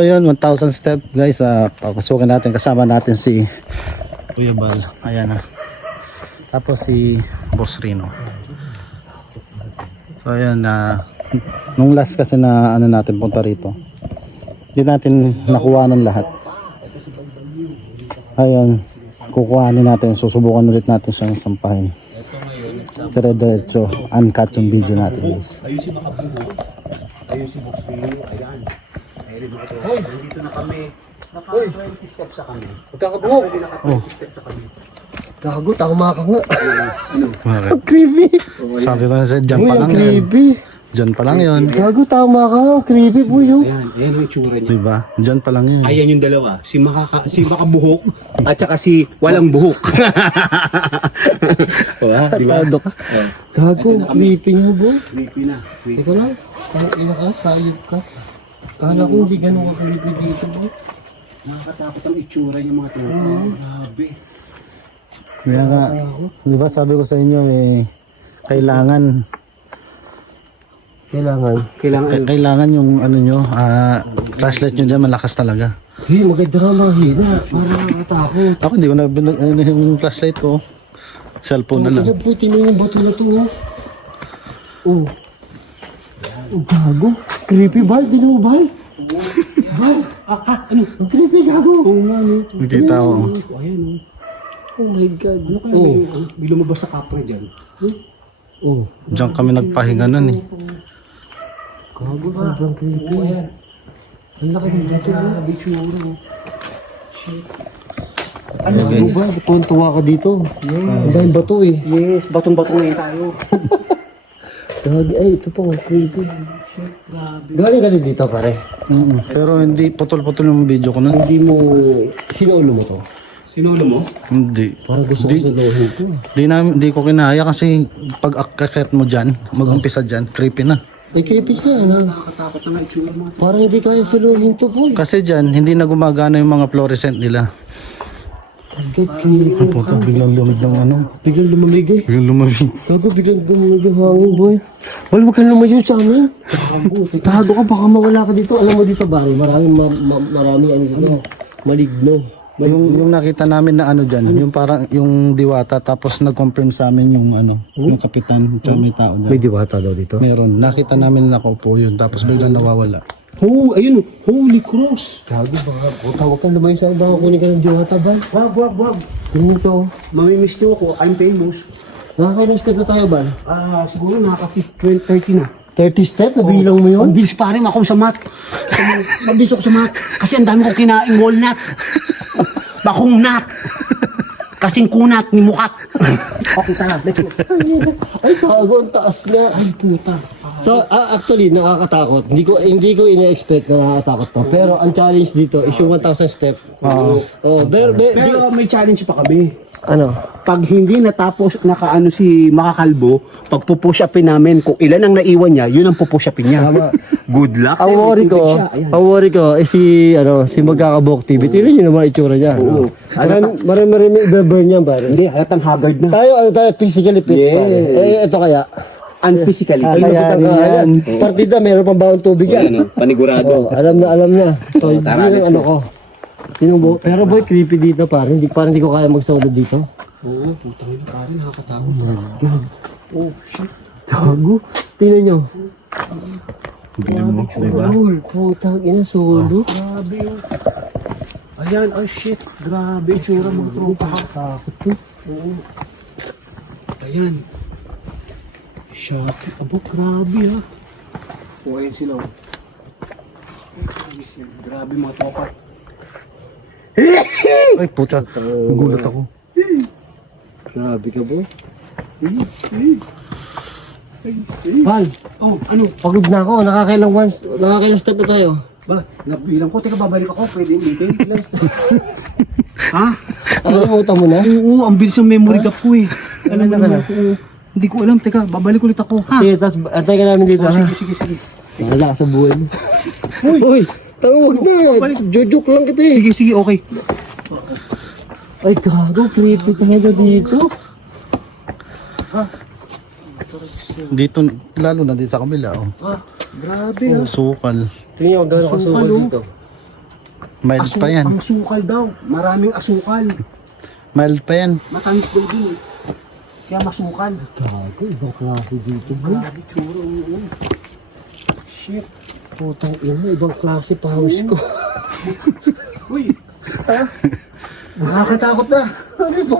So yun, 1,000 step guys. Papasukin natin, kasama natin si Kuya Bal. Ayan na. Tapos si Boss Rino. So ayan, nung last kasi na ano natin punta rito, hindi natin nakuha ng lahat. Ayun, kukuhanin natin, susubukan ulit natin siyang sampahin. Dire-diretso, uncut yung video natin guys. Ayun si Makabuho. Ayun si Boss Rino. Ayan. Hoy, dito na kami. Naka-20 steps sa kami. Magkakabuo. Naka-20 steps sa kami. Gago, tama ka nga. Okay. Ang creepy. Sabi ko na sa'yo, dyan Uy, pa ang lang yun. creepy. Dyan pa lang yun. Gago, tama ka nga. Ang creepy po yun. Ayan, ayan ang itsura niya. Diba? Dyan pa lang yun. Ayan yung dalawa. Si Makabuhok at saka si Walang Buhok. Diba? Gago, ang creepy nga, boy. Creepy na. Creepy. Teka lang. Ang ina ka, sayop ka. Kala ko hindi ganun ka creepy dito, boy. Nakakatakot ang itsura niya mga tropa. Grabe. Kaya nga, diba sabi ko sa inyo kailangan kailangan yung ano nyo, flashlight nyo dyan malakas talaga. Hindi, maganda ka mga hina. Para nakakatakot. Ako hindi ko na yung flashlight ko. Cellphone na lang. Ano po, tino yung bato na to, ha? Oh. Oh, gago. Creepy, Bal. Di mo, Bal. Bal. Ano? Ang creepy, gago. Oo nga, no. Nakita ko. Ayan o. Oh my God. Ano kaya may lumabas sa kapre dyan? Oh. Diyan kami nagpahinga nun eh. Gago, sobrang creepy. Ang laki ng dito, ha? Ano ba? Kung tuwa ka dito. Ang daming bato, eh. Yes, batong-bato ngayon tayo. Gago, ay, ito pa, ang creepy. Galing ka din dito, pare. Pero hindi putol-putol yung video ko nun. Hindi mo, sinaulo mo to? Sinolo mo? Hindi. Parang gusto ko sa loohin to. Di ko kinaya kasi pag akakit mo dyan, mag-umpisa dyan, creepy na. Ay, creepy siya, ano? Nakakatakot na nga itsura mo. Parang hindi kaya saluhin to, boy. Kasi dyan, hindi na gumagana yung mga fluorescent nila. God, creepy. Ang puto, biglang lumig ng ano. Biglang lumamig, eh. Biglang lumig. Gago, biglang lumamig yung hangin, boy. Wala, huwag kang lumayo sa amin. Tago ka, baka mawala ka dito. Alam mo dito, Barry, maraming ano dito. Maligno. Yung nakita namin na ano dyan, yung parang yung diwata, tapos nag-confirm sa amin yung ano, yung kapitan, tsaka may tao dyan. May diwata daw dito. Meron, nakita namin na nakaupo yun, tapos biglang nawawala. Oh, ayun, Holy Cross. Gago, baka puta, huwag kang lumayo sa amin. Baka kunin ka ng diwata, ba? Wag. Tingnan to. Mamimiss niyo ako, I'm famous. Nakakailang step na tayo, ba? Siguro nakaka-30 na. 30 step, nabilang mo yun? Ang bilis pa rin ako sa mat. Mabilis ako sa mat. Kasi ang dami ko kinaing walnut. Bakong nut. Kasing kunat ni mukat. Okay, tara, let's go. Ay, gago, ang taas nga. Ay, puta. So, actually, nakakatakot. Hindi ko ina-expect na nakakatakot to. Pero ang challenge dito is yung 1,000 step. Pero may challenge pa kami. Ano? Pag hindi natapos nakaano si Makakalbo, pag pupush upin namin kung ilan ang naiwan niya, yun ang pupush upin niya. Tama. Good luck. Ang worry ko, si Magkakabok TV. Tingnan nyo naman itsura niya. Oo. Marami i-burn niya, ba? Hindi, halatang haggard na. Tayo, physically fit. Yes. Pare. Ito kaya. Unphysically. Kaya yan. Partida, meron pang bawang tubig yan. Ano, panigurado. Alam na. So, hindi yung ano ko. Pero boy, creepy dito, parang hindi ko kaya mag-solo dito. Oo, putang ina, pare, nakakatakot. Oh, shit. Tago. Tingnan nyo. Biglang mo, diba? Putang ina, solo. Grabe yun. Ayan, oh shit. Grabe, tsura mga tropa. Takot to. Oo. Ayan. Shit. Abo, grabe ha. O, ayan sila. Grabe mga tropa. Ay puta, gulat ako. Grabe ka, boy. Val, Oh, ano? pagod na ako. Nakakailang step na tayo. Ba, nabilang ko. Teka, babalik ako. Pwede ulitin. Ha? Nakalimutan mo na? Oo, ang bilis ng memory gap ko eh. Alam na ka na. Hindi ko alam. Teka, babalik ulit ako. Ha? Sige, tapos antay ka namin dito. Oh, Ha? sige. Wala sa buhay mo. Uy! Tawag na! Jojoke lang kita eh. Sige, okay. Ay, gago. Creepy talaga dito. Dito, lalo na dito sa kabila, oh. Grabe Oh, sukal. Tingnan nyo, gano'n kasukal Sukal, oh. dito. Mild pa yan. Ang sukal daw. Maraming asukal. Mild pa yan. Matamis daw din eh. Kaya masukal. Gago, ibang klase dito boy. Grabe tsura yun. Shit. Putang ina, ibang klase pawis ko. Uy. Ha? Nakakatakot na. Ano ba?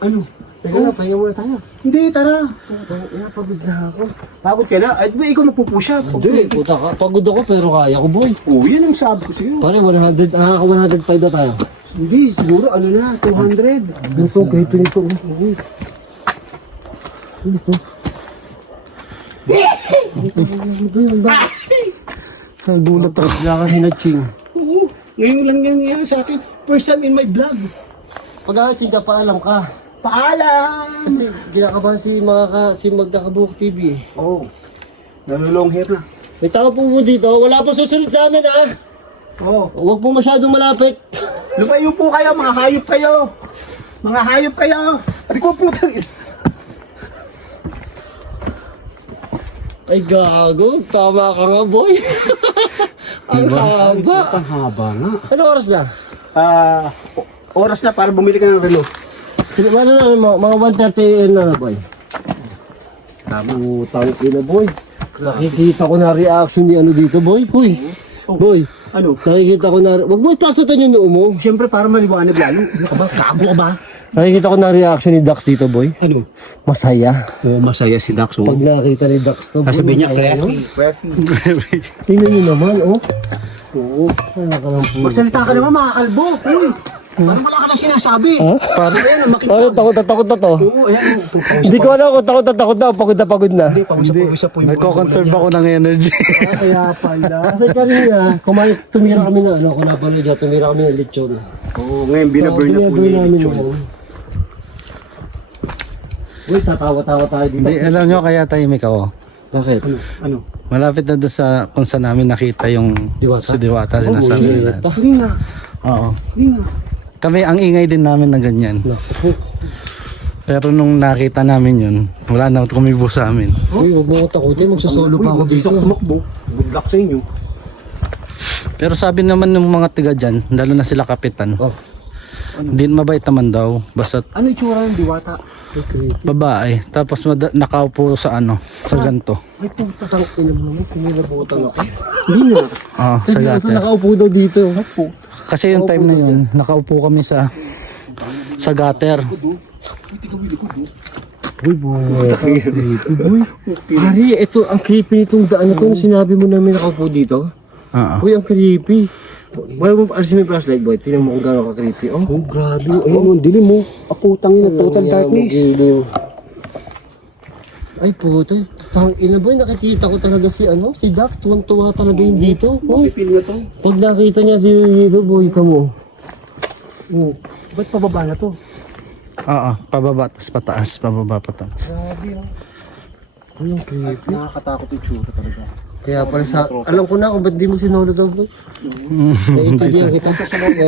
Ano? Teka na, pahinga muna tayo. Hindi, tara. Putang ina, pagod na ako. Pagod ka na? Ay, ba ikaw magpupusya? Hindi, puta ka. Pagod ako pero kaya ko boy. Oo, yan ang sabi ko sa'yo. Pare, 100, 105 na tayo. Hindi, siguro ano na, 200. Ito, great nito. Ito. Nagulat ako. Wala ka hinaching. Oo, ngayon lang yan yan sa akin. First time in my vlog. Pag-aaching ka, paalam ka. Paalam! Kasi ginakabahan si Magdakabuhok TV. Oo. Nalulong hair na. May tao po mo dito, wala pa susunod sa amin ha. Oo. Huwag po masyadong malapit. Lumayo po kayo, mga hayop kayo. Mga hayop kayo. Ari ko putang ina. Ay gago, tama ka nga boy. Ang haba. Ang haba nga. Ano oras na? Oras na para bumili ka ng relo. Ano na, mga 1:30 AM na boy. Putang ina boy. Nakikita ko na reaction ni ano dito boy. Huy. Boy, Ano? nakikita ko na, wag mo ipasatan yung noo mo. Siyempre para maliwanag lalo. Ano ka ba? Gago ka ba? Nakikita ko na reaction ni Dax dito boy. Ano? Masaya. Oo, masaya si Dax. Pag nakita ni Dax to, boy, Sasabihin niya, masaya, no? Quirky. Tingnan niyo naman, oh. Oo, wala ka lang po. Magsalita ka naman mga kalbo. Uy, parang wala ka na sinasabi. Parang, Ayan, makita. parang takot na to. Oo, ayan. Hindi ko alam kung takot na, pagod na. Hindi, pawisa po yung Nagko-conserve ako ng energy. Kaya pala. Kasi kanina, tumira kami na, kung napanood dyan, tumira kami ng lechon. Oo, ngayon binaburn na po Binaburn namin ni Chon. yan. Uy, tatawa-tawa tayo dito. Hindi, alam nyo kaya tahimik ako. Bakit? Ano? Malapit na doon sa kung saan namin nakita yung Diwata? si Diwata sinasabi nila. Hindi nga. Oo. Hindi nga. Kami, ang ingay din namin na ganyan. Naku. Pero nung nakita namin yun, wala na kumibo sa amin. Uy, huwag mo ko takutin, magsusolo pa ako dito. Gusto ko tumakbo. Good luck sa inyo. Pero sabi naman ng mga tiga dyan, lalo na sila kapitan, Oh, hindi mabait naman daw. Basta Ano yung tsura ng Diwata? okay. babae. Tapos nakaupo sa sa ganto. Ay, putang ina mo naman, kinilabutan ako. Hindi nga. Oo, sa Kasi gate. nakaupo daw dito. Kasi yung time na yun, nakaupo kami sa gutter. Uy, boy. Boy. Pare, ito, ang creepy nitong daan na to. Nung sinabi mo namin nakaupo dito. Oo. Uy, ang creepy. Boy, alisin mo yung flashlight, boy. Tingnan mo kung gano'n ka-creepy. Oh, Grabe. Ayun, dilim mo. Aputang ina, total darkness. Ay, puto. Tang ina, boy. Nakikita ko talaga si Dax. Tuwan-tuwa talaga yun dito. Uy, Pipil na to. pag nakita niya dito, boy, kamo. Oo. Ba't pababa na to? Oo, pababa tapos pataas, pababa pataas. Grabe ah. Uy, ang creepy. Nakakatakot yung tsura talaga. Kaya pala alam ko na kung ba't di mo sinolo daw, boy. Naiintindihan kita.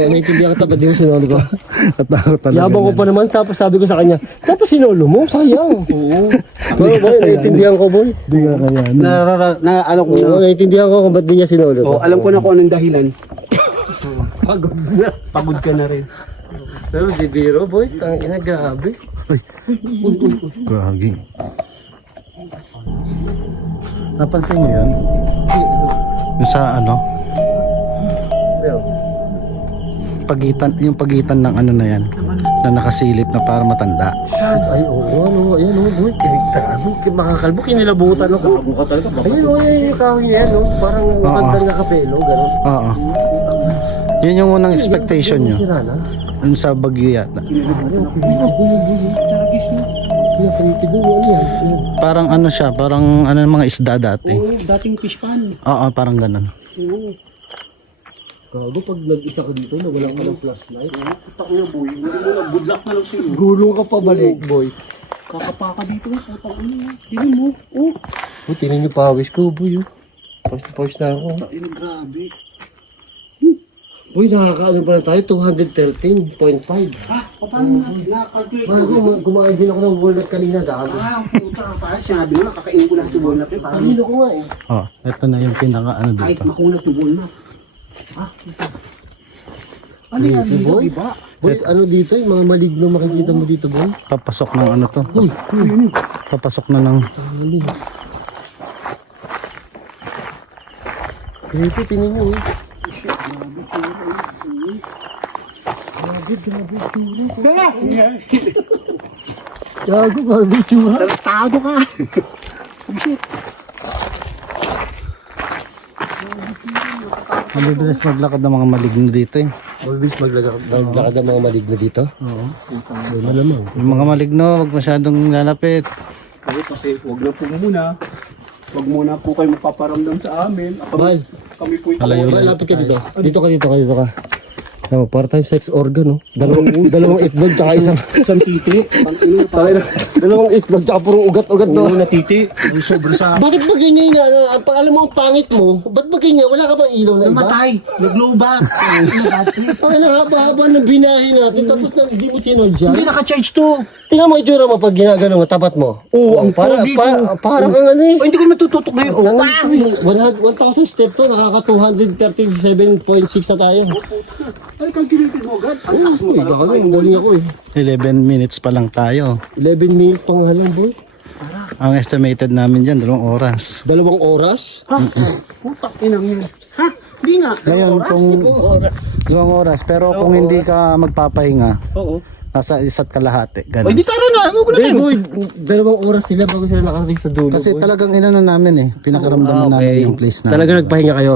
Naiintindihan kita, ba't di mo sinolo ko? Natakot talaga. Yabang ko pa naman, tapos sabi ko sa kanya, tapos sinolo mo? Sayang. Oo. Boy, naiintindihan ko, boy. Hindi nga kaya. Ano ko na. Oo, naiintindihan ko kung ba't di niya sinolo. Oh, alam ko na kung anong dahilan. Pagod na. Pagod ka na rin. Pero di biro, boy. Ang ina, grabe. Gagi. Napansin niyo yun? Yung sa Pero, yung pagitan ng na yan, na nakasilip na para matanda. ay, oo, ayan, boy. Kinigtado. Makakalbo, kinilabutan ako. Gago ka talaga. Ayun, ayan yung kahoy niya, no? Parang matandang nakapelo, gano'n. Oo. Yun yung unang expectation nyo. Sira na. Yung sa Bagyo yata. Creepy doon, ano yan? Parang siya, parang mga isda dati. Oo, dating fish pan. Oo, parang ganun. Oo. Gago, pag nag-isa ko dito, nawalan ka ng flashlight. Putak na boy. Hindi mo na good luck na lang sa'yo. Gulong ka pa balik, boy. Kakapaka dito. Putang ina. Tingnan mo. Oh. Oh, tingnan niyo pawis ko, boy. Pawis na ako. Ina, grabe. Boy, nakakaano pa lang tayo? 213.5. Ah, paano na? Na-calculate mo? Kumain din ako ng walnut kanina, gago. Ah, puta. Parang sinabi mo na, kakainin ko lahat yung walnut eh. Parang Kanino ko nga eh. Oh, ito na yung pinaka kahit dito. makunat yung walnut. Ah, puta. Ano yan? Boy? Iba? Boy, ano dito? Yung mga maligno makikita mo dito, boy? Papasok ng ano to. Uy, ano? Papasok na ng... Creepy, tingnan nyo, eh. Gago, bago tsura. Tartado ka. Mabilis maglakad ng mga maligno dito eh. Always maglakad ang mga maligno dito. Oo. Doon na lamang. Yung mga maligno, wag masyadong lalapit. Kahit kasi huwag na po muna. Huwag muna po kayo mapaparamdam sa amin. Bal, Kami po yung Alayo. Bal, lapit ka dito. Dito ka. Oh, para tayong sex organ, no? Dalawang itlog tsaka isang titi. dalawang itlog tsaka purong ugat-ugat, no? Na titi. Ang sobra sa Bakit ba ganyan na? Pag alam mo ang pangit mo, ba't ba ganyan? Wala ka bang ilaw na iba? namatay. Nag-lowback. Ang haba-haba ng binahin natin, tapos na hindi mo chinodya. Hindi naka-charge to. Tingnan mo yung itsura mo pag ginagano mo, tapat mo. Oo, ang para, pogi ko. parang ang ano eh. Oh, hindi ko natututok ngayon. Oh, wow. 1,000 step to, nakaka 237.6 na tayo. Ay, calculated mo agad. Ang taas mo Uy, talaga. ang galing ako eh. 11 minutes pa lang tayo. 11 minutes pang halang, boy. Ang estimated namin dyan, 2 oras. 2 oras? Ha? Putak inang yan. Ha? Hindi nga. Ngayon kung 2 oras, pero kung hindi ka magpapahinga, Oo. nasa 1 kalahati. Ay, Ganun. di tara na. Huwag na Hindi, tayo. boy. 2 oras sila bago sila nakarating sa dulo, Kasi boy. talagang inano namin eh, pinakaramdaman namin yung place na. Talaga nagpahinga kayo?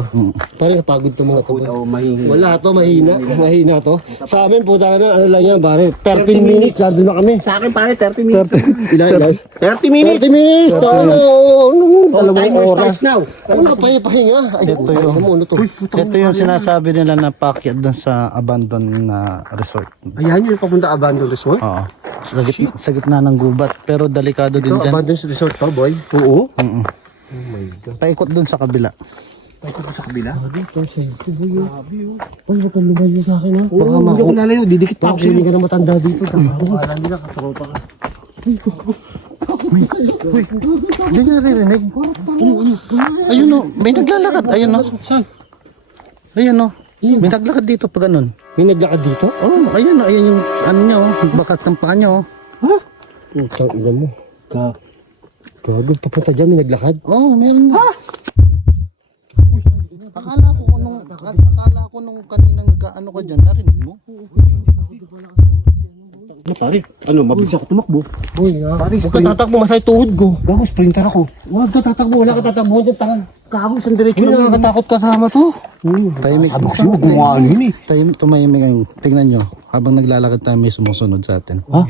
Parang napagod to mga to. boy. Oh, mahingi. Wala to, mahina to. Sa amin po na, ano lang yan, pare. 13 minutes, nandun na kami. Sa akin pare, 30 minutes. Ilan? 30 minutes. 30 minutes! Ano? Oh, timer Dalawang starts oras. now. Wala pa yung pahinga. Ay, Ito yung- ano to? Ito yung sinasabi nila na paakyat doon sa abandoned na resort. Ayan yung papunta Abandon Resort. Oo. Sa gitna ng gubat. Pero delikado din Ito, dyan. abandoned resort to, boy. Oo. Mm-mm. Paikot doon sa kabila. Ay, ito sa kabila. Ay, huwag kang lumayo sa akin, ha? Oo, hindi ako lalayo. Didikit pa ako Baka hindi sa'yo. ka na matanda dito. Alam nila, katropa ka. Hindi nyo naririnig. Ayun o, may naglalakad. Ayun o. Saan? Ayun o. May naglakad dito pag ganun. May naglakad dito? Oh, ayun o. Ayun yung ano nyo. Bakat ng paa nyo. Ha? Putang ina mo. Gago, papunta dyan, may naglakad. Oh, meron na. Akala ko nung kaninang nag-ano ka dyan, narinig mo? Ano pare? Ano, mabilis ako tumakbo. Boy, ha? Pare, Huwag ka tatakbo, masay tuhod ko. Gago, sprinter ako. Huwag ka tatakbo, wala ka tatakbo dyan, tangan. Gago, isang diretso Uy, lang. nakakatakot kasama to. Tahimik. Sabi ko sa'yo, gumawa yun eh. Tumahimik ang, tingnan nyo. Habang naglalakad tayo, may sumusunod sa atin. Ha?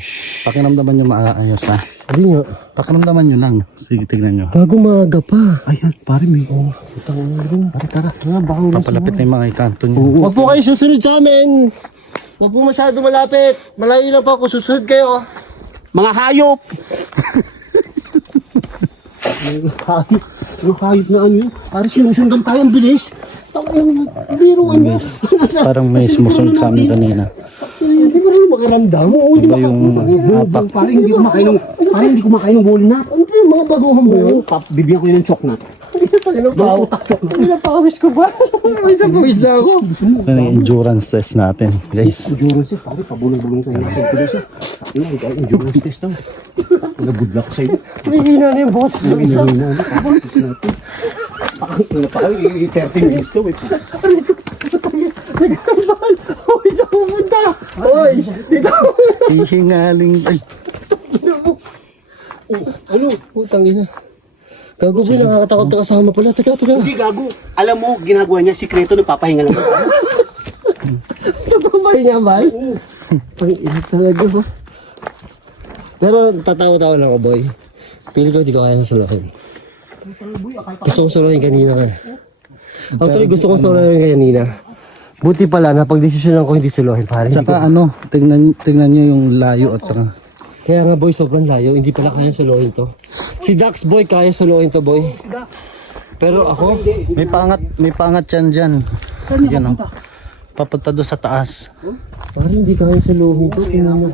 Pakiramdaman nyo maayos ha. Hindi nga. Pakiramdaman nyo lang. Sige, tignan nyo. Gago, maaga pa. Ayan, pare, may. Putang ina rin. Tara. Baka Papalapit na yung mga ikanto nyo. Huwag po kayo susunod sa amin. Huwag po masyado malapit. Malayo lang po ako, susunod kayo. Mga hayop! Ano hayop na ano yun? Pare, sinusundan tayo, ang bilis. Biro ano? Parang may sumusunod sa amin kanina. Hindi mo rin makaramdam. Iba yung apak. Pare, hindi kumakain ng walnut. Ano pa yung mga baguhan mo yun? Bibigyan ko yun ng choknut. Yung utak chok na. Pinapawis ko ba? Isa pawis na ako. Ano yung endurance test natin, guys. Endurance, pare, pabulong-bulong tayo. Sa pulis. Endurance test lang. Good luck sa'yo. May hina na yung boss. Pare, 30 minutes to. Uy, saan pupunta? Uy, dito. Hihingaling. Ay, Ano? Putang ina. Gago ba, nakakatakot na kasama pala. Teka. Hindi, gago. Alam mo, ginagawa niya, sikreto, nagpapahinga lang. Totoo ba niya, Mal? Pang ina talaga ba? Pero tatawa-tawa lang ako, boy. Pili ko, di ko kaya sasalahin. Gusto kong sulahin kanina ka. Actually, gusto kong sulahin kanina. Buti pala, napag-desisyonan ko hindi suluhin, pare. tsaka ano, tingnan nyo yung layo at saka. Kaya nga, boy, sobrang layo. Hindi pala kaya suluhin to. Si Dax, boy, kaya suluhin to, boy. Pero ako, May pangat yan dyan. Yan o. Papunta doon sa taas. parang hindi kaya suluhin to. Tingnan mo,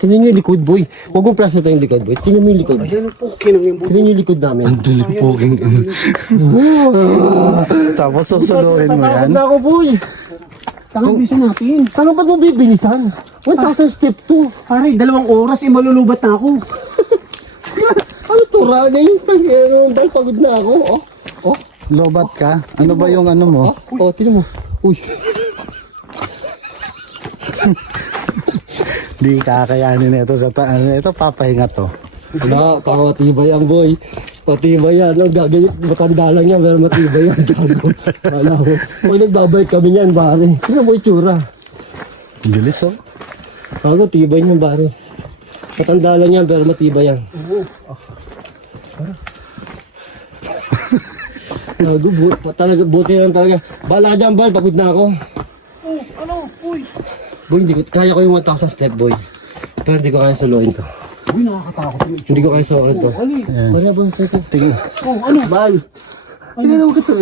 tingnan nyo yung likod, boy. Huwag mong plaza tayong likod, boy. Tingnan mo yung likod. Ayan po, kinang yung Tingnan nyo yung likod namin. Dilipoging. Tapos susuluhin mo yan. Tatakot na ako, boy. Tangan bilisan natin. Tanga ba't mo bibilisan? 1,000 step to. Pare, 2 oras malulubat na ako. Ano to, running? Dahil pagod na ako. Oh. Lobat ka? Ano ba yung ano mo? Oh, tinan mo. Uy. Di kakayanin ito sa ito papahinga to. Wala, matibay ang boy. Matibay yan. Ang gagawin, matanda lang yan, pero matibay yan. Gago. Wala ko. Pag nagbabike kami niyan, pare. Tingnan mo itsura. Bilis oh. Gago, tibay niyan, pare. Matanda lang yan, pero matibay yan. Gago, buti lang talaga. Bala dyan, boy. Pagod na ako. Boy, hindi ko, kaya ko yung 1,000 step, boy. Pero hindi ko kaya suluhin to. Uy, nakakatakot yung itsura. Hindi ko kaya suluhin to. Ayan. Para bang, teka. Tingin. Ano? Bal. Tingnan mo ka ito,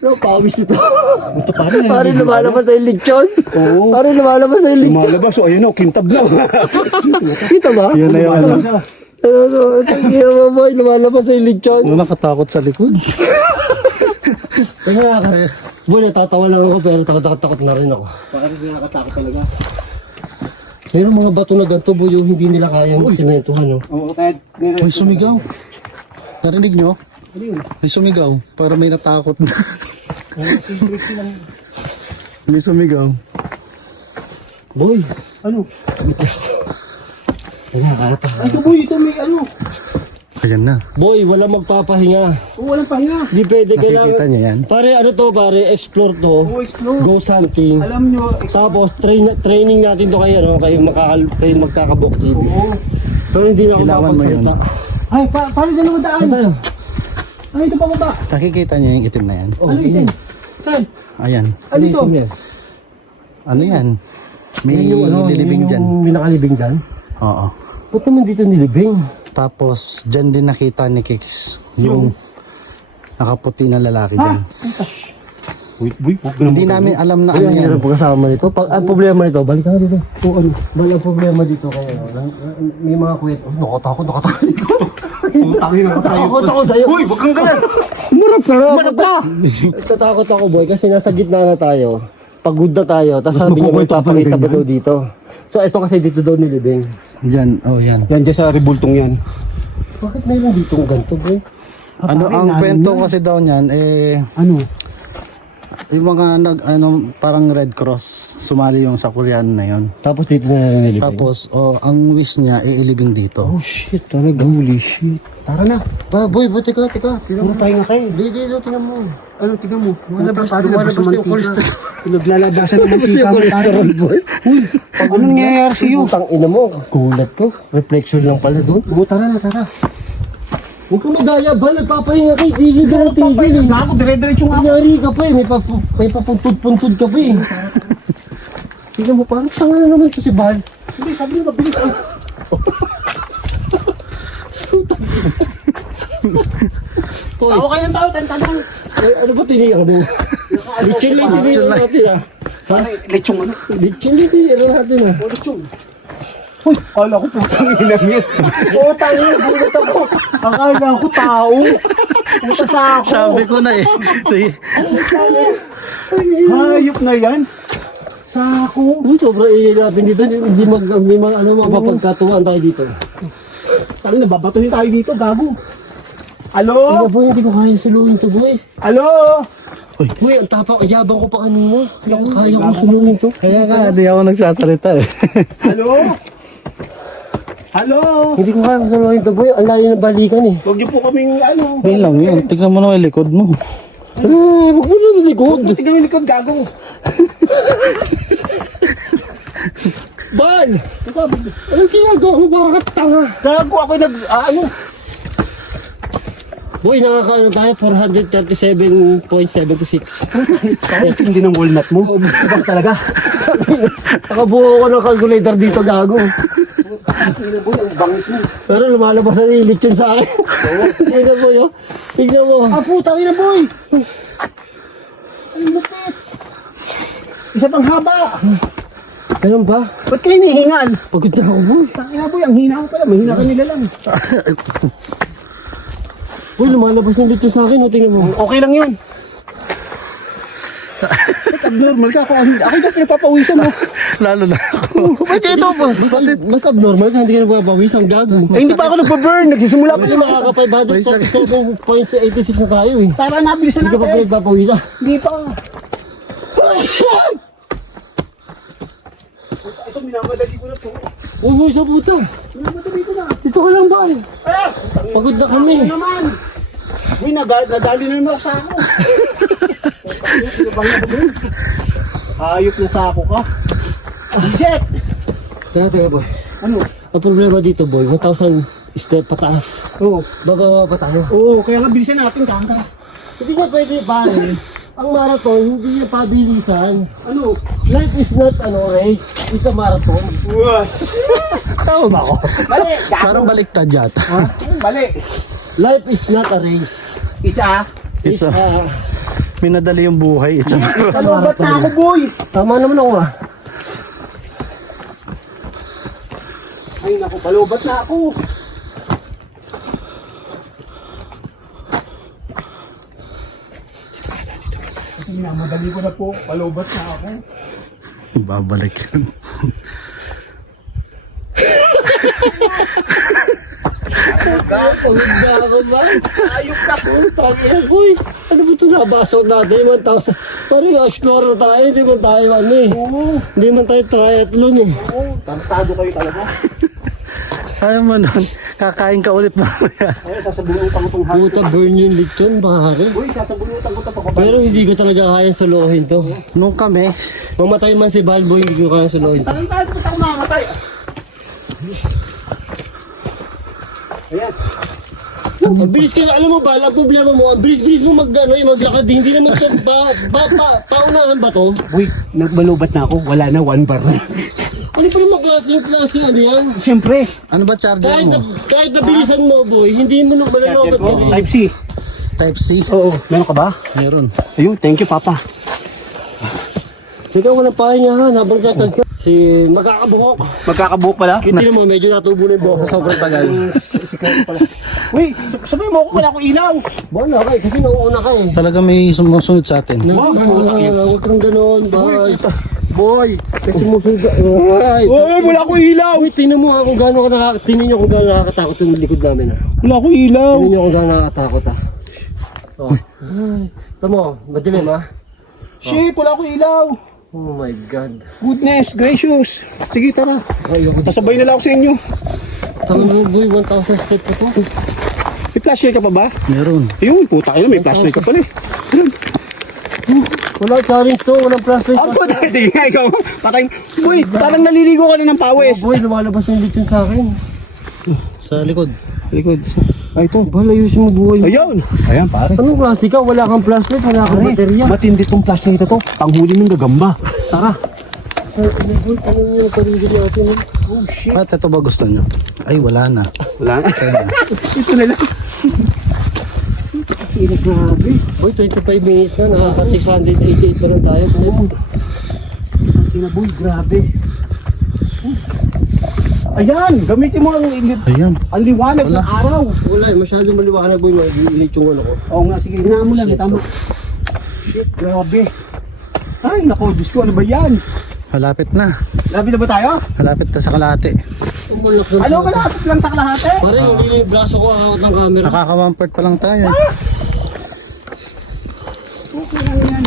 no, pawis nito. Ito pare. Pare lumalabas sa yung lechon. Oo. Pare lumalabas sa yung lechon. Lumalabas. O, ayun o, kintab na. Kita ba? Yun na yung ano. Tingnan mo, boy, lumalabas sa yung lechon. Yung nakatakot sa likod. Boy, natatawa lang ako, pero takot na rin ako. Pare, nakakatakot talaga. Mayroong mga bato na ganito, boy, yung hindi nila kayang simentuhan, no? Oo, kahit... May sumigaw. Narinig nyo? Ano yun? May sumigaw. Para may natakot na. May sumigaw. Boy, Ano? kaya pa. Ito boy, ito may ano. Ayan na. Boy, walang magpapahinga. Oo, walang pahinga. Di pwede, Nakikita kailangan. niya yan. Pare, ano to, pare, explore to. Oo, explore. Go hunting. Alam nyo, Tapos, training natin to kayo, no? Kayo magkakabukid. oo. Pero hindi na ako Ilawan mo yun. makapagsalita. Ay, paano dyan naman daan? Ano tayo? Ay, ito pa ba? Nakikita niya yung itim na yan. Oh, Ano ito? Saan? Ayan. Ano ito? Ano yan? May lilibing dyan. Yung binakalibing dyan? Oo. Ba't naman dito nilibing? Tapos, dyan din nakita ni Kix yung nakaputi na lalaki dyan. Wait, boy, Hindi namin alam na Ano ano yan. yan? Kasama nito. Ang problema nito, balik ka dito. Oo, ano? Balik ang problema dito kayo. May mga kwento. Nakatakot. Nakatakot ako sa'yo. Uy, wag kang ganyan. Marap ka. Natatakot ako, boy, kasi nasa gitna na tayo. Pagod na tayo. Tapos sabi niya, may papakita ba daw dito? So, ito kasi dito daw nilibing. Dyan, oh yan. Yan dyan sa ribultong yan. Bakit mayroon ditong ganito, boy? Ano ang kwento kasi daw niyan, eh, Ano? yung mga parang Red Cross, sumali yung sa Korean na yon. Tapos dito na nilibing. Tapos, ang wish niya, iilibing dito. Oh shit, talaga. Holy shit. Tara na. Boy, teka. Tingnan mo. Pahinga kayo. Dito, tingnan mo. Ano, tignan mo. Lumalabas yung cholesterol. Naglalabasan ng Lumalabas yung cholesterol, boy. Ano nangyayari sa'yo? Putang ina mo. Gulat ko. Reflection lang pala doon. Oo, tara na, tara. Huwag ka magaya ba? Nagpapahinga kayo. Tigil ka ng tigil eh. Ako, dire-diretso nga. Kunyari ka pa eh. May papuntod-puntod ka pa eh. Tingnan mo, parang tanga na naman ito si Bal. Hindi, sabi nyo, mabilis. Tao kayo ng tao, tantang. Ay, ano ba tiniyak mo? Lechon lang tiniyak natin ah. Lechong ano? Lechon lang tiniyak natin ah. Lechong. Uy, akala ko putang ina niya. Putang ina, gulat ako. Akala ko tao. Puta sa ako. Sabi ko na eh. Hayop na yan. Sako. Uy, sobrang iyak natin dito. Hindi mapagkatuwaan tayo dito. Tangin, nababatuhin tayo dito, gago. Alo? Ano boy, hindi ko kaya suluhin to boy. Alo? Boy, ang yabang ko pa kanina. Kaya kong suluhin to. Kaya nga, di ako nagsasalita eh. Alo? Alo? Hindi ko kaya suluhin to boy. Ang layo ng balikan eh. Huwag niyo po kaming ano. Yun lang yun. Tignan mo na yung likod mo. Huwag mo na likod. Tingnan yung likod, gago. Bal! Anong ginagawa mo? Parang ka tanga. Gago ako yung ano? Boy, nakakaano tayo? 437.76. Saan hindi ng walnut mo? Ibang talaga. Nakabuo ko ng calculator dito, gago. Ang bangis mo. Pero lumalabas na yung lechon sa akin. Tignan mo yun. Tignan mo. Ah, puta, ina boy. Ang lupit. Isa pang haba. Ganun ba? Ba't kayo hinihingal? Pagod na ako, boy. Tangina boy, ang hina ko pala. Mahina ka nila lang. Boy, lumalabas yung lechon sa akin. O, tingnan mo. Okay lang yun. Abnormal ka. Ako yung pinapapawisan mo. Lalo na ako. Ba't ito po? Mas abnormal ka, hindi ka nagpapawis ang gago. Eh, hindi pa ako nagpa-burn. Nagsisimula pa Kasi naman. makaka-547.86 na tayo eh. Tara, nabilisan Hindi ka pa natin. pinagpapawisa. Hindi pa. Ito, minamadali ko na po. Uy, sa puta. Minamadali ko na. Dito ka lang ba eh? Ah! Pagod na kami. Ano naman? Uy, nadali na naman ako sa ako. Ayop na sa ako ka. Jet! Teka boy. Ano? Ang problema dito boy, 1,000 step pataas. Oo. Bababa pa tayo. Oo, kaya nga bilisan natin kanta. Hindi ka pwede pare. Ang marathon, hindi yung pabilisan. Ano? Life is not race. It's a marathon. Tama ba ako? Bali! Parang baliktad yata. Bali! Life is not a race. Isa. It's a, minadali yung buhay. It's a, Ano ba't na ako, boy? Tama naman ako ah. Ay, naku, balobat na ako. Madali ko na po, balobat na ako. babalik yun. Pagod na ako ba? Ayok ka po. Uy, ano ba ito nabasok natin? 1,000. Parang explorer tayo, hindi man tayo ano eh. Hindi man tayo triathlon eh. Tantado kayo talaga. Ayaw mo nun. Kakain ka ulit mamaya. Ay, sasabunutan ko itong hangin. Puta, burn yung lechon, pare. Uy, sasabunutan ko ito pagkabalik. Pero hindi ko talaga kaya suluhin to. Nung kami, Mamatay man si Balbo, hindi ko kaya suluhin to. Tantado ko ako makamatay. Ayan. Ang bilis ka, alam mo ba, ang problema mo, ang bilis-bilis mo maglakad, hindi naman to, paunahan ba to? Uy, nagbalubat na ako. Wala na, 1 bar. Ano pa naman klase ano yan? Siyempre. ano ba charger mo? Kahit nabilisan mo, boy, hindi mo nung malalamat ka rin. Type C. Type C? Oo, meron ka ba? Meron. Ayun, thank you, Papa. Teka, walang pahingahan habang tatag ka. Si magkakabuhok. Magkakabuhok pala? Hindi mo, medyo natubo na yung buhok ko sobrang tagal. Uy, sabay mo ako, wala akong ilaw. Bona ka kasi nauuna ka eh. Talaga may sumusunod sa atin. Huwag kang gano'n, boy. Boy. Kasi musuga. Ay, Uy, wala akong ilaw. Uy, tingnan mo kung gaano ka tingnan nyo kung gaano nakakatakot yung likod namin ah. Wala akong ilaw. Tingnan nyo kung gaano nakakatakot ah. Oh. Ay, tamo, madilim ah. Shit, wala akong ilaw. Oh my God. Goodness gracious. Sige, tara. Ay, ako Pasabay na lang ako sa inyo. tama mo boy, 1,000 step pa to. May flashlight ka pa ba? Meron. Ayun, puta kayo, may flashlight ka pala eh. Wala challenge to, walang plastic Ang puta, sige nga ikaw. Patay. Uy, parang naliligo ka na ng pawis. Boy, lumalabas yung lechon sa akin. Sa likod. Likod. Ay, ito. Bala, ayusin mo buhay. Ayun. Ayan, pare. Anong klase ka? Wala kang plastic, wala kang baterya. Matindi tong flashlight na to. Panghuli ng gagamba. Tara. Ay, boy, ano yung paligid natin? Oh, shit. At ito ba gusto nyo? Ay, wala na. Wala na. Kaya na. Ito na lang. Grabe. Boy, 25 minutes na, nakaka-688 pa lang tayo. Step. Boy, grabe. Ayan, gamitin mo Ayan. ang liwanag ng araw. Wala, masyadong maliwanag boy, malilit yung ano ko. Oo nga, sige, hinaan mo lang, tama. Shit, grabe. Ay, nako, Diyos ko, ano ba yan? Malapit na. Labi na ba tayo? Malapit na sa kalahati. Ano, malapit lang sa kalahati? Pare, hindi yung braso ko hawak ng camera. Nakaka 1 part pa lang tayo. Okay lang yan.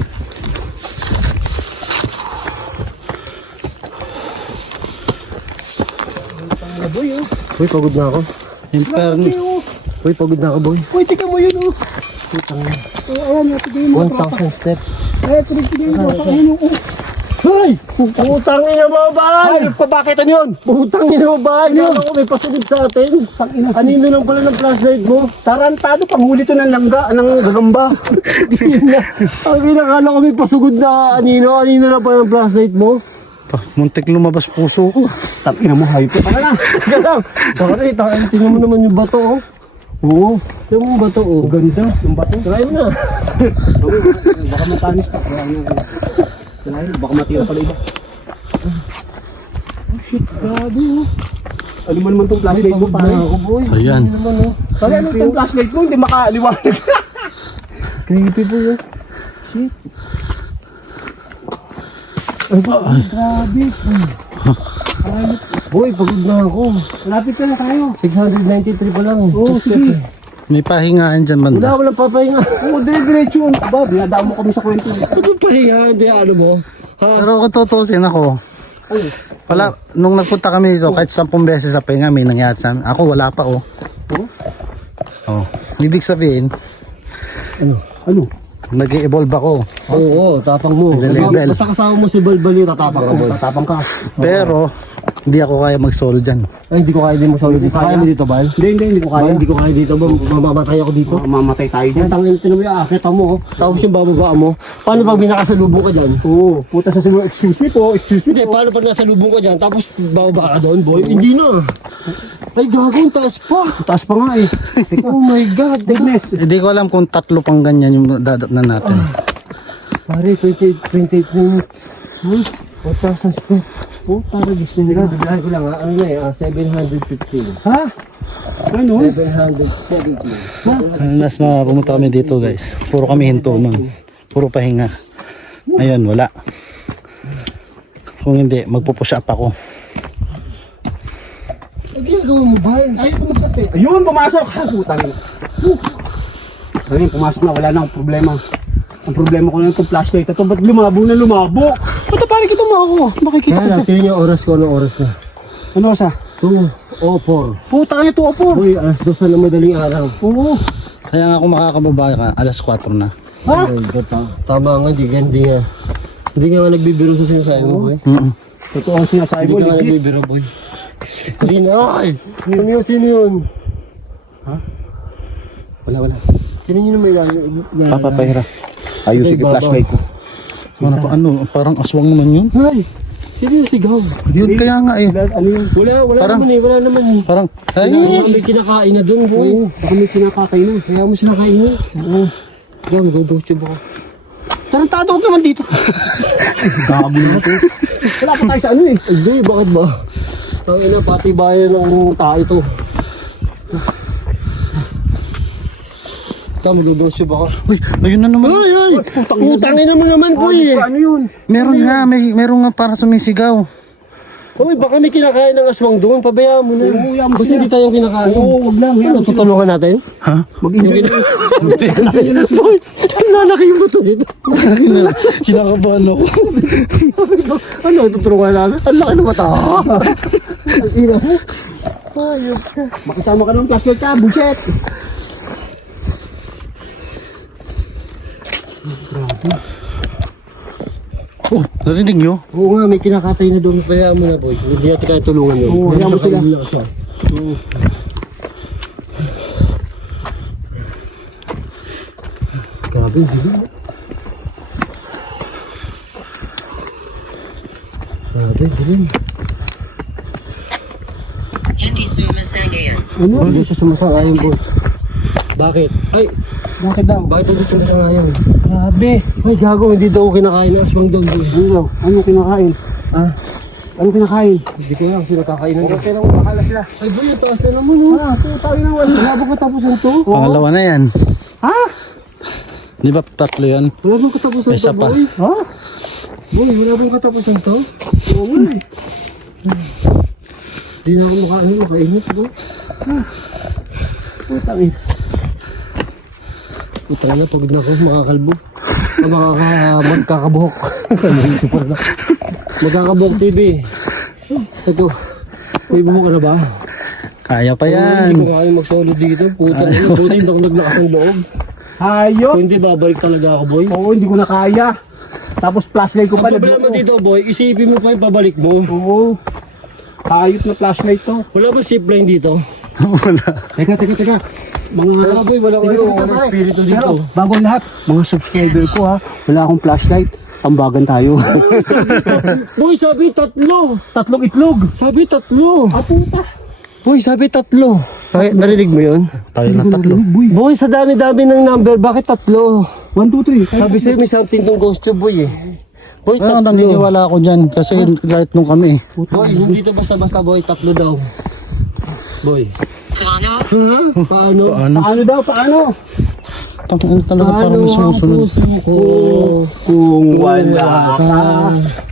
Boy, oh. Boy, pagod na ako. In fairness. Boy, pagod na ako, boy. Uy, tika mo yun, oh. Oo, natigay mo. 1,000 step. Eh, tinigtigay mo. Tangin mo, oh. Hoy! Putang ina mo, Ay, bay! pabakitan yun. Putang ina mo, bay! Kala ko may pasugod sa atin. Anino lang pala ng flashlight mo. Tarantado, panghuli to ng langga, ng gagamba. Ang kinakala ko may pasugod na anino. Anino lang pala ng flashlight mo. Muntik lumabas puso ko. Tangina mo, hype. Tara na. Galang! Pare, tingnan mo naman yung bato, oh. Oo. Tingnan mo yung bato, oh. Ganda, yung bato. Try mo na. Baka matanis pa. Baka matira pala iba. Oh shit, grabe oh. Ano man naman itong flashlight mo, pare? Ako, boy. Ayan. Ano naman, oh. Pare, ano itong flashlight mo? Hindi makaliwanag. Creepy po yun. Grabe. Boy, pagod na ako. Malapit ka na tayo. 693 pa lang. Oo, sige. May pahingaan dyan Wala, banda. walang papahinga. Oo, dire-diretso yun. Aba, binadaan mo kami sa kwento. Ano pahinga? Hindi, ano mo? Ha? Pero kung tutusin ako, Ano? wala, nung nagpunta kami dito, kahit 10 beses sa pahinga, may nangyari sa amin. Ako wala pa oh. Oh. Ibig sabihin, Ano? nag-evolve ako. Oo, tapang mo. Level. Basta kasama mo si Balbali, tatapang ka, boy. Tatapang ka. Pero, hindi ako kaya mag-solo dyan. Ay, hindi ko kaya din mo sa ulo dito. Kaya mo dito, Bal? Hindi ko Bal, kaya. hindi ko kaya dito. Mamamatay ako dito. Mamatay tayo dyan. Ang tangin, tinan mo yung akit mo. Oh. Tapos yung bababa mo. Paano pag binakasalubong ka dyan? Oo, puta sa siguro, excuse me po. Hindi, paano pag nasa lubong ka dyan, tapos bababa ka doon, boy? Hindi na. Ay, gagawin, taas pa. Taas pa nga eh. Oh my God. Goodness. Hindi ko alam kung 3 pang ganyan yung dadatnan natin. Pare, 28 minutes. 1,000 step. Puta, register Sige, ka. bibilahin ko lang ha. Ano na eh, 715. Ha? Ano? 770. Last na pumunta kami dito guys, puro kami hinto nun. Puro pahinga. Ayun, wala. Kung hindi, magpupush up ako. Ay, ginagawa mo ba? Ayun, pumasok eh. Ayun, pumasok. Ha, puta rin. Ayun, pumasok na. Wala na akong problema. Ang problema ko na itong flashlight. Ito, ba't lumabo na lumabo? Ba't parang kita mo ako? Makikita Kaya ko. lang, tingnan niyo oras ko, anong oras na. Ano sa? 2:04. Puta kayo, ito po. Uy, alas 2 na madaling araw. Oo. Kaya nga kung makakababa ka, alas 4 na. Ha? Ay, tama nga, hindi nga nagbibiro sa sinasabi mo, boy. Totoo ang sinasabi Hindi mo. ka nga Legit. nagbibiro, boy. Hindi na, ay! Sino yun? Wala. Sino yun may Papapahira. Ayusin yung flashlight ko. Ano, parang aswang naman yun. Ay! Sino yung sigaw? Yun kaya nga eh. Ano yun? Wala naman eh. Parang, Baka ay! may kinakain na doon, boy. Oo, baka may kinakatay na. Kaya mo sila kainin. Oo. Kaya mag-YouTube ako. Tarantado ko naman dito. Gabo na ito. Wala pa tayo sa ano eh. Hindi, bakit ba? Ang ina, pati bayan ng tayo ito. Ikaw, mag-YouTube ako. Uy, ayun na naman. Ay! Putangin naman, boy. Ano yun? Meron nga, meron nga para sumisigaw. Uy, baka may kinakain ng aswang doon. Pabayaan mo na. Oo, yaman Basta sila. hindi tayo kinakain. Oo, wag lang. Ano, tutulungan natin? Ha? Mag-enjoy na. Boy, lalaki yung buto dito. Kinakabahan ako. Ano, tutulungan namin? Ang laki ng mata. Ang ina mo. Ayop ka. Makisama ka ng flashlight ka, bullshit. Oh, narinig nyo? Oo nga, may kinakatay na doon. Pabayaan mo na, boy. Hindi natin kaya tulungan yun. Oo, hayaan mo sila. Nakainin lang siya. Grabe, hindi. Grabe, hindi. Hindi sumasangayon. Ano? Hindi siya sumasangayon, boy. Bakit? Ay, Bakit daw? bakit hindi sumasangayon? Grabe. Ay, gago, hindi daw kinakain ng aswang doon, boy. Ano daw? Ano kinakain? Ah, Ano kinakain? hindi ko lang sino kakainan doon. Pero bakala sila. Ay, boy, ang taas na naman, oh. Ah, tayo na wala. Wala ba katapusan to? Pangalawa na yan. Ha? Di ba 3 yan? Wala bang katapusan Isa to, pa. boy? Ha? Boy, wala bang katapusan to? Oo nga eh. Hindi na ako makainit, boy. Putang eh. Puta na, pagod na ako, makakalbo. Magkakabuhok. Super na. Magkakabuhok TV. Ito, may buhok ka na ba? Kaya pa Hindi yan. ko kaya mag-solo dito. Puta na, buti hindi ako naglakas ng loob. Hayop. Kung hindi, babalik talaga ako, boy. Oo, hindi ko na kaya. Tapos flashlight ko pa. Ang problema dito, boy, isipin mo pa yung pabalik mo. Oo. Hayop na flashlight to. Wala ba zipline dito? Wala. Teka. Mga Boy, walang walang espiritu dito. Pero, bago ang lahat, mga subscriber ko ha, wala akong flashlight. Tambagan tayo. Boy, sabi 3. 3 itlog. Sabi 3. Puta. Boy, sabi 3. Ay, narinig mo yun? Tayo na 3. Boy, sa dami-dami ng number, bakit 3? 1, 2, 3. Sabi sa'yo, may something tong ghost tube, boy eh. Boy, Kaya 3. naniniwala ako dyan kasi kahit nung kami. Boy, hindi to basta-basta, boy. 3 daw. Boy. Paano? Ha? Paano? Paano? Paano daw? Paano? Ano talaga parang may sumusunod. Kung wala ka.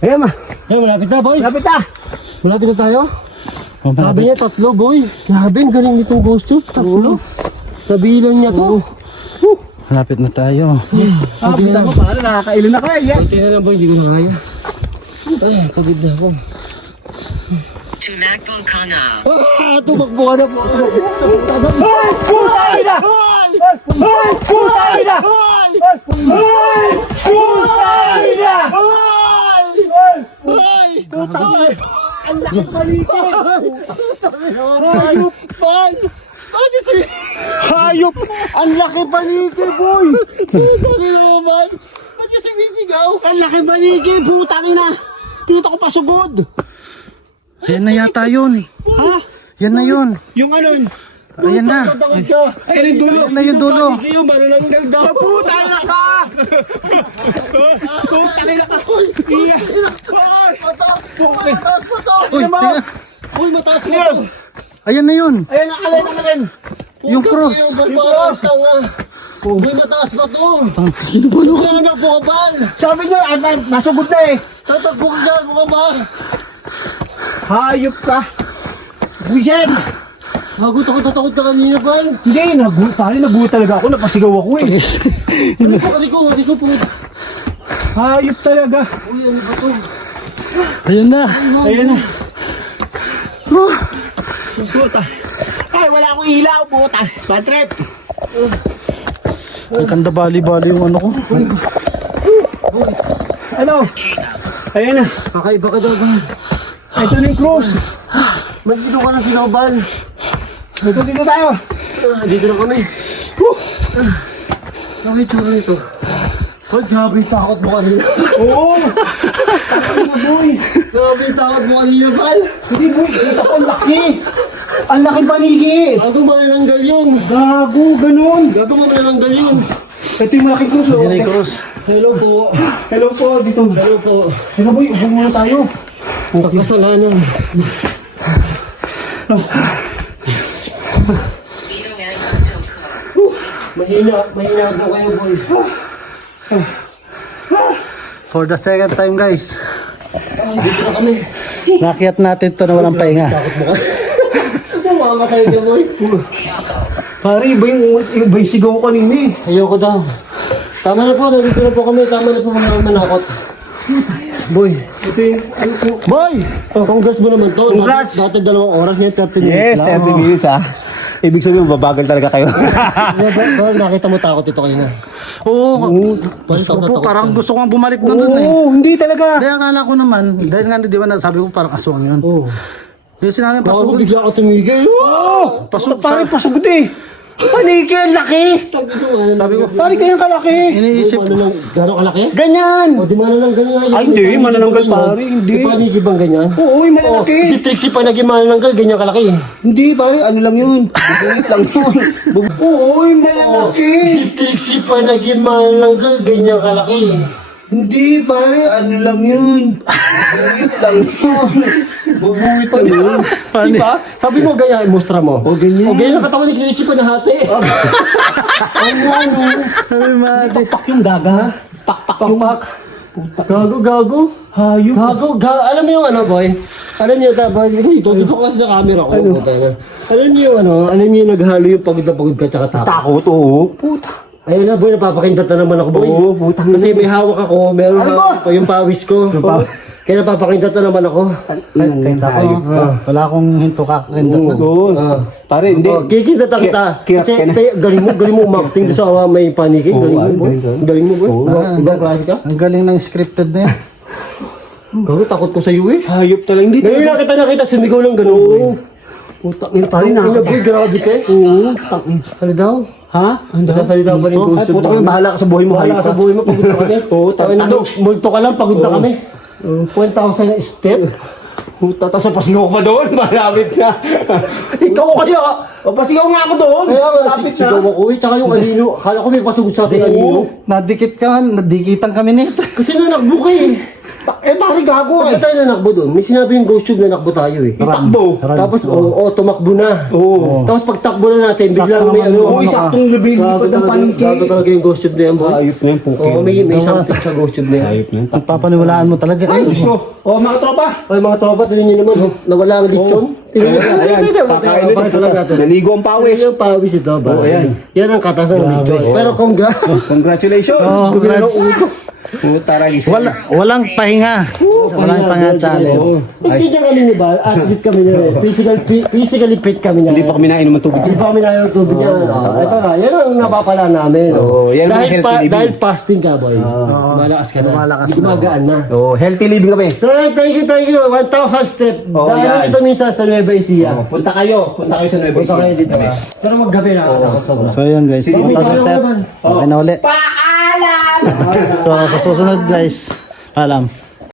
Ayan ma. Ay, malapit na, boy. Lapit na. Malapit na tayo. Oh, Sabi niya, 3, boy. Grabe, ang galing nitong ghost tube. 3. Nabilang niya to. Malapit na tayo. Bisa ko paano nakakailan na kaya. Yes. Kaya na, boy, hindi ko na kaya. Ay, pagod na ako. Tumakbo ka na. Tumakbo ka na po. Pusay na! Pusay na! Pusay na! Ang laki paligid! Hayop! Hayop! Ang laki paligid, boy! Ba't yung sumisigaw? Ang laki paligid! Putang ina! Kita ko pa sugod! Yan na yata yun. Ha? Yan na yun. Yung ano yun? Ayan na. Takot ka. Ayun yung dulo! Yan na yung dulo. Hindi yung manananggal daw. Putang ina ka! Putang ina ka! Iya! Mataas pa to. Uy, teka. Uy, mataas pa to. Ayan na yun. Ayan ang alin! Yung cross. Yung cross. Uy, mataas pa to. Anak po ka ba? Sabi niyo, masugod na eh! Tatakbo ka dyan, ka ba? Hayop ka! Buisit! Hagot ako, tatakot ka kanina, pal. Hindi, nagulat talaga ako, napasigaw ako eh. Hindi ko po. Hayop talaga. Uy, ano ba to? Ayan na. Ayan na. Puta. Ay, wala akong ilaw, puta. Bad trip. Ang kanda bali-bali yung ano ko. Ano? Ayan na. Kakaiba ka daw, ba? Ito na yung cruise. Magsino ka ng sinobal. Dito tayo. Dito na kami. Bakit tsura nito? Hoy, grabe yung takot mo kanina. Oo. Boy. Grabe yung takot mo kanina, pal. Hindi, boy. Ito ko, ang laki. Ang laki panigid. Gago manananggal yun. Gago, ganun. Gago manananggal yun. Ito yung malaking cruise. Yan na yung cross. Hello po. Hello po, dito. Hello po. Hello, boy. Upo muna tayo. Kasalanan. Vito and still cool. Mahina daw kayo, boy. For the second time guys. Dito na kami. Nakiat natin to na walang pahinga. Mamamatay ka, boy. Pare, iba yung sigaw ko kanina eh. Ayoko daw. Tama na po, nandito na po kami. Tama na po mga manakot. Boy. Ito yung, ano po. Boy! Congrats mo naman to. Congrats! Dati 2 oras ngayon, 30 minutes Yes, lang. 30 minutes ah. Ibig sabihin, babagal talaga kayo. Ba, nakita mo takot ito kanina. Oo. Basta Opo, parang gusto ko nga bumalik na dun eh. Oo, hindi talaga. Kaya akala ko naman, dahil nga di ba nasabi ko parang aswang yun. Oo. Yung sinabi Ako pasugod. bigla ako tumigil. Oo! Pare, pasugod eh. Paniki, ang laki. Sabi ko, Pare, kayang kalaki. Iniisip ko. gano'ng kalaki? Ganyan. O, di manananggal nga. Ay, hindi, manananggal, pare, hindi. Di panigi bang ganyan? Oo, yung malaki. Si Trixie pa naging manananggal, ganyan kalaki. Hindi, pare, ano lang yun. Bubulit lang yun. Oo, yung malaki. Si Trixie pa naging manananggal, ganyan kalaki. Hindi, pare, ano lang yun. Bubulit lang yun. Bubulit lang yun. Paano? Diba? Sabi mo ganyan, mustra mo. O, ganyan. O ganyan ang katawan ni Trixie pa nahati. Ano? Ay, mati. Pakpak yung gaga. Pakpak yung pak. Gago. Hayop. Alam mo yung ano, boy? Alam niyo, dito kasi sa camera ko. Alam niyo yung ano, alam niyo yung naghalo yung pagod na pagod ka tsaka takot. Takot, oo. Puta. Ayun na, boy, napapakintat na naman ako, boy. Oo, putang Kasi may hawak ako, meron Ano hawak ko yung pawis ko. Kaya napapakintat na naman ako. Kinta ko. Wala akong hinto kakindat na. Oo. Pare, hindi. Oh, kikintatan kita. Kaya- Kasi kaya- galing mo umarting doon sa may paniki. Galing mo, boy. Galing mo, boy. Ibang klase ka. Ang galing ng scripted na yan. Gago, takot ko sa iyo eh. Hayop talaga. Hindi Ngayon nakita, sumigaw ng gano'n. Puta, parang boy, grabe ka eh. Oo. Ano daw? Ha? Nasasalita pa rin Ay, puta ka, bahala ka sa buhay mo. Bahala ka sa buhay mo, pagod na kami. Oo, Ano, multo ka lang, pagod na kami. 1,000 step. Puta, tapos pasigaw ko pa doon. Maramit na. Ikaw kaya. O, pasigaw nga ako doon. Kaya nga, Lapit sigaw ako eh. Tsaka yung anino, akala ko may pasugod sa ating anino. Nadikitan kami nito. Kasi nanakbo ka eh. pare gago. Ba't tayo nanakbo doon? May sinabi yung ghost tube na nakbo tayo eh. Takbo. Tapos, tumakbo na. Oo. Tapos pagtakbo na natin, biglang may ano. Oo, saktong lumilipad ng paniki. Gago talaga yung ghost tube na yan, boy. Ayop na yung puki. Oo, may something sa ghost tube na yan. Ayop na yun. Pagpapaniwalaan mo talaga. Ay, Diyos ko. Oh, mga tropa. Ay, mga tropa, tingnan nyo naman, nawala ang lechon. Ayan, Pakita lang natin. naligo ang pawis. Yung pawis ito ba? Oo, ayan. Yan ang katas ng lechon. Pero congrats. Congratulations. Oh, congrats. Taragis. Walang pahinga. Walang pahinga challenge. Hindi niya kami ni Bal. Athlete kami niya. Physically fit kami niya. Hindi pa kami nainom ng tubig. Hindi pa kami nainom ng tubig niya. Ito na, yan ang napapala namin. Oo, yan ang healthy living. Dahil fasting ka, boy. Malakas ka na. Lumalakas na. Gumagaan na. Oh, healthy living kami. So, thank you. 1,000 step. Oo, Dahil yan. ito minsan sa Nueva Ecija. Punta kayo sa Nueva Punta kayo dito ba? Pero maggabi na ako sobra. So yun guys, 1,000 step. Okay na uli. Paalam! So sa susunod guys, paalam.